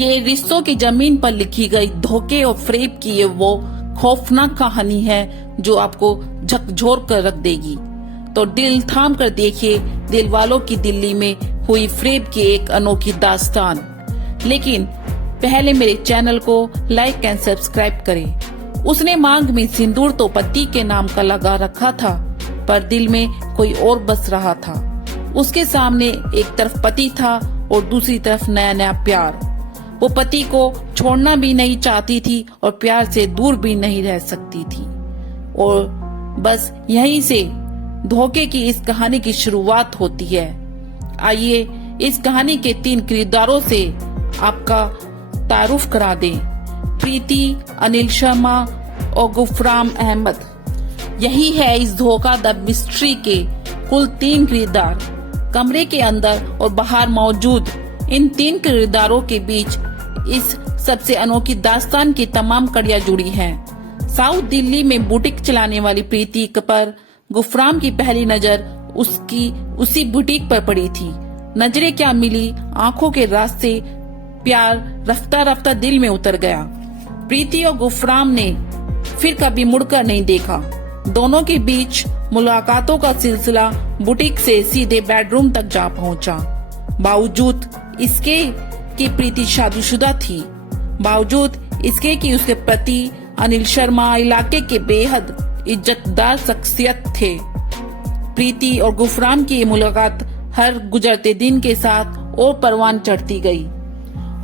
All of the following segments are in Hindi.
ये रिश्तों की जमीन पर लिखी गई धोखे और फ्रेब की ये वो खौफनाक कहानी है जो आपको झकझोर कर रख देगी। तो दिल थाम कर देखिए दिल वालों की दिल्ली में हुई फ्रेब की एक अनोखी दास्तान। लेकिन पहले मेरे चैनल को लाइक एंड सब्सक्राइब करें। उसने मांग में सिंदूर तो पति के नाम का लगा रखा था, पर दिल में कोई और बस रहा था। उसके सामने एक तरफ पति था और दूसरी तरफ नया नया प्यार। वो पति को छोड़ना भी नहीं चाहती थी और प्यार से दूर भी नहीं रह सकती थी। और बस यहीं से धोखे की इस कहानी की शुरुआत होती है। आइए इस कहानी के 3 किरदारों से आपका तारुफ करा दें। प्रीति, अनिल शर्मा और गुफरान अहमद। यही है इस धोखा द मिस्ट्री के कुल 3 किरदार। कमरे के अंदर और बाहर मौजूद इन 3 किरदारों के बीच इस सबसे अनोखी दास्तान की तमाम कड़ियां जुड़ी हैं। साउथ दिल्ली में बुटीक चलाने वाली प्रीति पर गुफरान की पहली नजर उसी बुटीक पर पड़ी थी। नजरें क्या मिली, आंखों के रास्ते प्यार रफ्ता रफ्ता दिल में उतर गया। प्रीति और गुफरान ने फिर कभी मुड़कर नहीं देखा। दोनों के बीच मुलाकातों का सिलसिला बुटीक से सीधे बेडरूम तक जा पहुंचा। बावजूद इसके कि प्रीति शादीशुदा थी, बावजूद इसके कि उसके पति अनिल शर्मा इलाके के बेहद इज्जतदार शख्सियत थे। प्रीति और गुफरान की मुलाकात हर गुजरते दिन के साथ और परवान चढ़ती गई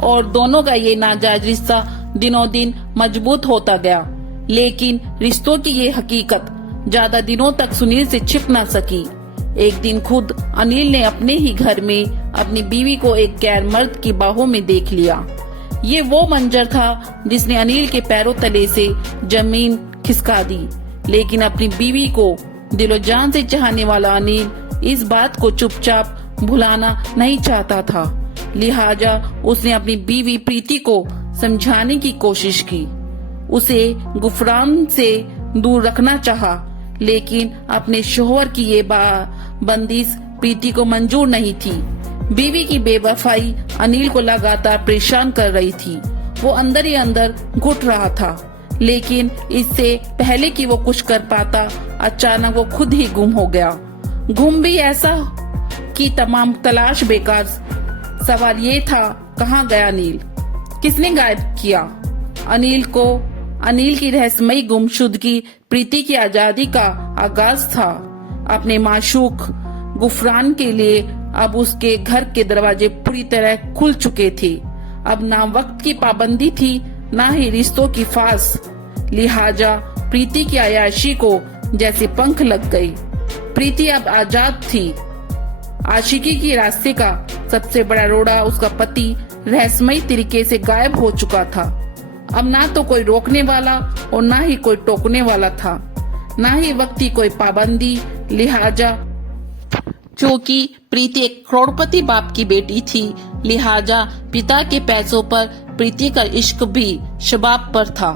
और दोनों का ये नाजायज रिश्ता दिनों दिन मजबूत होता गया। लेकिन रिश्तों की ये हकीकत ज्यादा दिनों तक सुनील से छिप न सकी। एक दिन खुद अनिल ने अपने ही घर में अपनी बीवी को एक गैर मर्द की बाहों में देख लिया। ये वो मंजर था जिसने अनिल के पैरों तले से जमीन खिसका दी। लेकिन अपनी बीवी को दिलो जान से चाहने वाला अनिल इस बात को चुपचाप भुलाना नहीं चाहता था। लिहाजा उसने अपनी बीवी प्रीति को समझाने की कोशिश की। उसे गुफरान से दूर रखना चाहा, लेकिन अपने शोहर की ये बंदिश प्रीति को मंजूर नहीं थी। बीवी की बेवफाई अनिल को लगातार परेशान कर रही थी। वो अंदर ही अंदर घुट रहा था, लेकिन इससे पहले कि वो कुछ कर पाता, अचानक वो खुद ही गुम हो गया। गुम भी ऐसा कि तमाम तलाश बेकार। सवाल ये था, कहाँ गया अनिल? किसने गायब किया अनिल को? अनिल की रहस्यमयी गुमशुदगी प्रीति की आजादी का आगाज था। अपने माशूक गुफरान के लिए अब उसके घर के दरवाजे पूरी तरह खुल चुके थे। अब ना वक्त की पाबंदी थी, ना ही रिश्तों की फांस। लिहाजा प्रीति की आयाशी को जैसे पंख लग गई। प्रीति अब आजाद थी। आशिकी के रास्ते का सबसे बड़ा रोड़ा उसका पति रहस्यमयी तरीके से गायब हो चुका था। अब ना तो कोई रोकने वाला और ना ही कोई टोकने वाला था, ना ही वक्त की कोई पाबंदी। लिहाजा क्योंकि प्रीति एक करोड़पति बाप की बेटी थी, लिहाजा पिता के पैसों पर प्रीति का इश्क भी शबाब पर था।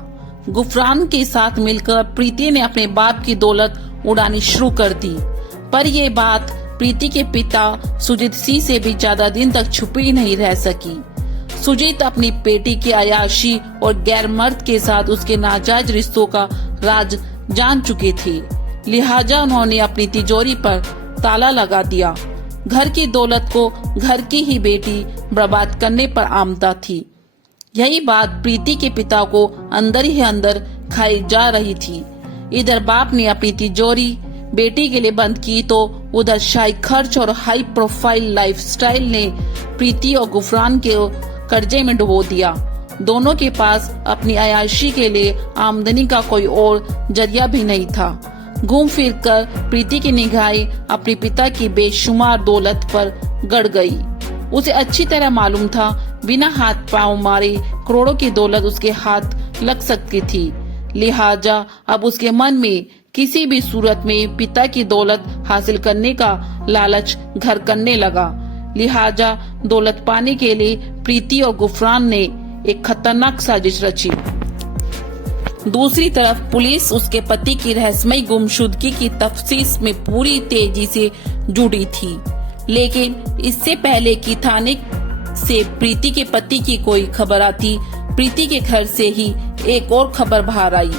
गुफरान के साथ मिलकर प्रीति ने अपने बाप की दौलत उड़ानी शुरू कर दी, पर ये बात प्रीति के पिता सुजीत सिंह से भी ज्यादा दिन तक छुपी नहीं रह सकी। सुजीत अपनी बेटी की आयाशी और गैर मर्द के साथ उसके नाजायज रिश्तों का राज जान चुके थे। लिहाजा उन्होंने अपनी तिजोरी पर ताला लगा दिया। घर की दौलत को घर की ही बेटी बर्बाद करने पर आमदा थी। यही बात प्रीति के पिता को अंदर ही अंदर खाई जा रही थी। इधर बाप ने अपनी तिजोरी बेटी के लिए बंद की, तो उधर शाही खर्च और हाई प्रोफाइल लाइफस्टाइल ने प्रीति और गुफरान के कर्जे में डुबो दिया। दोनों के पास अपनी अयाशी के लिए आमदनी का कोई और जरिया भी नहीं था। घूम फिर कर प्रीति की निगाहें अपने पिता की बेशुमार दौलत पर गड़ गई। उसे अच्छी तरह मालूम था, बिना हाथ पांव मारे करोड़ों की दौलत उसके हाथ लग सकती थी। लिहाजा अब उसके मन में किसी भी सूरत में पिता की दौलत हासिल करने का लालच घर करने लगा। लिहाजा दौलत पाने के लिए प्रीति और गुफरान ने एक खतरनाक साजिश रची। दूसरी तरफ पुलिस उसके पति की रहस्यमयी गुमशुदगी की तफ्तीश में पूरी तेजी से जुटी थी। लेकिन इससे पहले कि थाने से प्रीति के पति की कोई खबर आती, प्रीति के घर से ही एक और खबर बाहर आई।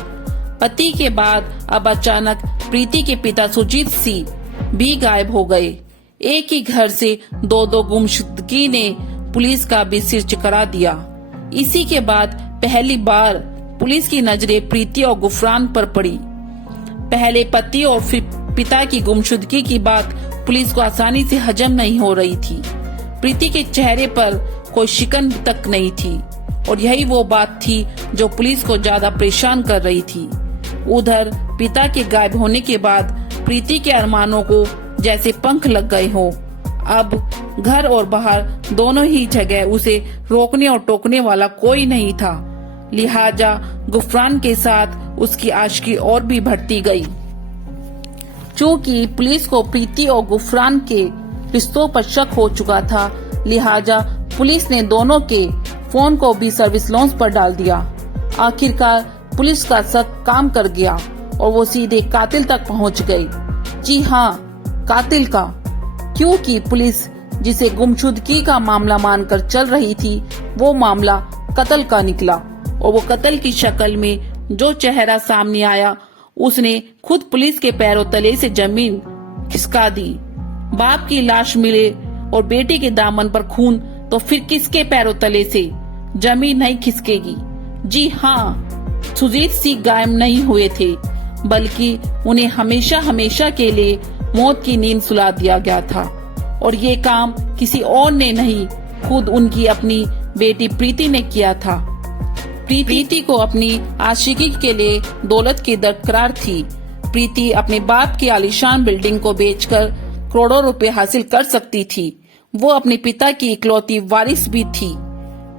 पति के बाद अब अचानक प्रीति के पिता सुजीत सिंह भी गायब हो गए। एक ही घर से दो गुमशुदगी ने पुलिस का भी सिर चकरा दिया। इसी के बाद पहली बार पुलिस की नजरें प्रीति और गुफरान पर पड़ी। पहले पति और फिर पिता की गुमशुदगी की बात पुलिस को आसानी से हजम नहीं हो रही थी। प्रीति के चेहरे पर कोई शिकन तक नहीं थी और यही वो बात थी जो पुलिस को ज्यादा परेशान कर रही थी। उधर पिता के गायब होने के बाद प्रीति के अरमानों को जैसे पंख लग गए हो। अब घर और बाहर दोनों ही जगह उसे रोकने और टोकने वाला कोई नहीं था। लिहाजा गुफरान के साथ उसकी आशिकी और भी बढ़ती गई। चूंकि पुलिस को प्रीति और गुफरान के रिश्तों पर शक हो चुका था, लिहाजा पुलिस ने दोनों के फोन को भी सर्विस लॉन्च पर डाल दिया। आखिरकार पुलिस का शक काम कर गया और वो सीधे कातिल तक पहुंच गई। जी हाँ, कातिल का, क्योंकि पुलिस जिसे गुमशुदगी का मामला मानकर चल रही थी वो मामला कत्ल का निकला और वो कत्ल की शक्ल में जो चेहरा सामने आया उसने खुद पुलिस के पैरों तले से जमीन खिसका दी। बाप की लाश मिले और बेटे के दामन पर खून, तो फिर किसके पैरों तले से जमीन नहीं खिसकेगी। जी हाँ, सुजीत सिंह गायब नहीं हुए थे, बल्कि उन्हें हमेशा हमेशा के लिए मौत की नींद सुला दिया गया था और ये काम किसी और ने नहीं, खुद उनकी अपनी बेटी प्रीति ने किया था। प्रीति को अपनी आशिकी के लिए दौलत की दरकार थी। प्रीति अपने बाप की आलीशान बिल्डिंग को बेचकर करोड़ों रुपए हासिल कर सकती थी। वो अपने पिता की इकलौती वारिस भी थी,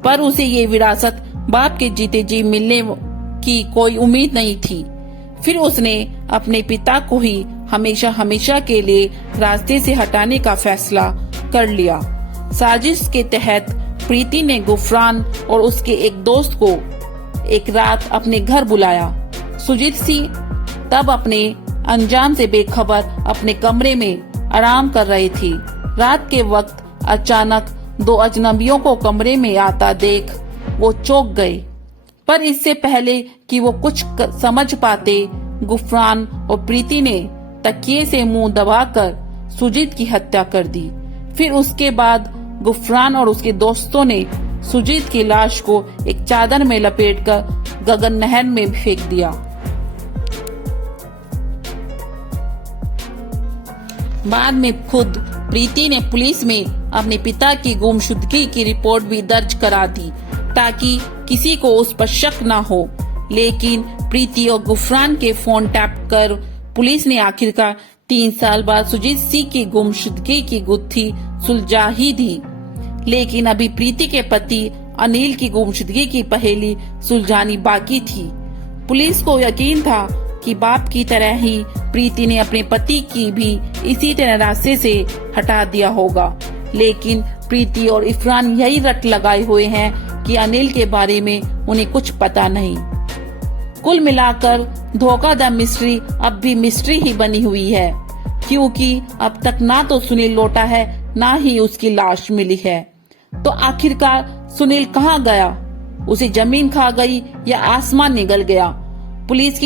पर उसे ये विरासत बाप के जीते जी मिलने की कोई उम्मीद नहीं थी। फिर उसने अपने पिता को ही हमेशा हमेशा के लिए रास्ते से हटाने का फैसला कर लिया। साजिश के तहत प्रीति ने गुफरान और उसके एक दोस्त को एक रात अपने घर बुलाया। सुजीत सिंह तब अपने अंजाम से बेखबर अपने कमरे में आराम कर रहे थे। रात के वक्त अचानक दो अजनबियों को कमरे में आता देख वो चौंक गए, पर इससे पहले कि वो कुछ समझ पाते, गुफरान और प्रीति ने तकिए से मुंह दबाकर सुजीत की हत्या कर दी। फिर उसके बाद गुफरान और उसके दोस्तों ने सुजीत की लाश को एक चादर में लपेटकर गगन नहर में फेंक दिया। बाद में खुद प्रीति ने पुलिस में अपने पिता की गुमशुदगी की रिपोर्ट भी दर्ज करा दी ताकि किसी को उस पर शक न हो। लेकिन प्रीति और गुफरान के फोन टैप कर पुलिस ने आखिरकार 3 साल बाद सुजीत सिंह की गुमशुदगी की गुत्थी सुलझा ही दी। लेकिन अभी प्रीति के पति अनिल की गुमशुदगी की पहेली सुलझानी बाकी थी। पुलिस को यकीन था कि बाप की तरह ही प्रीति ने अपने पति की भी इसी तरह रास्ते से हटा दिया होगा। लेकिन प्रीति और इरफान यही रट लगाए हुए हैं कि अनिल के बारे में उन्हें कुछ पता नहीं। कुल मिलाकर धोखा द मिस्ट्री अब भी मिस्ट्री ही बनी हुई है, क्योंकि अब तक ना तो सुनील लौटा है ना ही उसकी लाश मिली है। तो आखिरकार सुनील कहाँ गया? उसे जमीन खा गई या आसमान निगल गया? पुलिस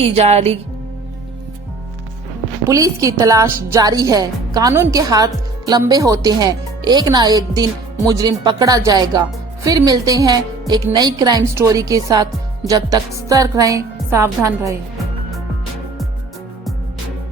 की तलाश जारी है। कानून के हाथ लंबे होते हैं, एक ना एक दिन मुजरिम पकड़ा जाएगा। फिर मिलते हैं एक नई क्राइम स्टोरी के साथ। जब तक सतर्क रहें, सावधान रहें।